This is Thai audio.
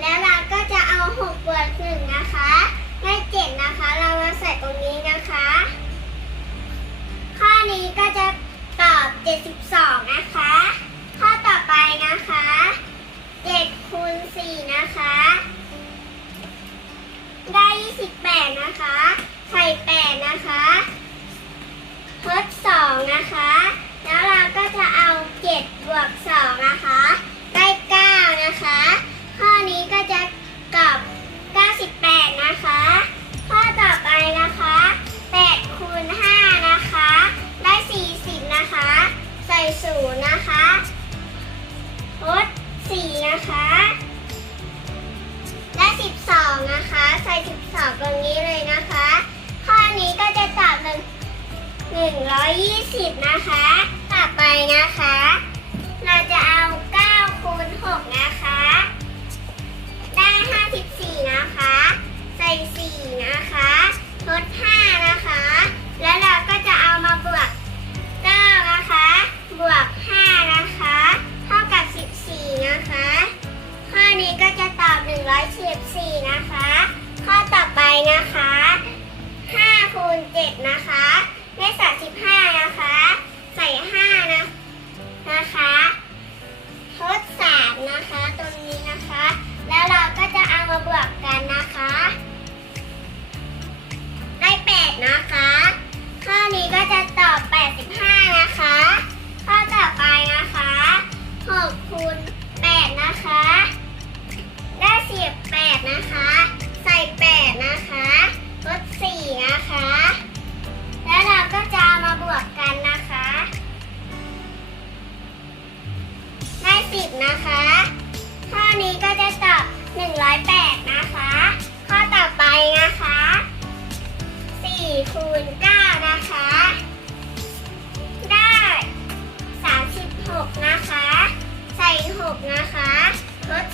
แล้วเราก็จะเอา6บวกหนึ่งนะคะได้ดนะคะ เรามาใส่ตรงนี้นะคะ ข้อนี้ก็จะตอบ 72 นะคะ ข้อต่อไปนะคะ7คูณ4นะคะ ได้ 28 นะคะไข่8นะคะทด2นะคะ แล้วเราก็จะเอา7บวก2นะคะ นะคะรถสี่นะคะ และสิบสองนะคะ ใส่สิบสองตรงนี้เลยนะคะ ข้อนี้ก็จะตอบเป็นหนึ่งร้อยยี่สิบนะคะ ต่อไปนะคะ เราจะเอา 114 นะคะ ข้อต่อไปนะคะ5คูณ7 50 นะคะ ข้อนี้ก็จะตอบ 108 นะคะ ข้อต่อไปนะคะ4คูณ9นะคะ ได้ 36 นะคะ ใส่ 6 นะคะลด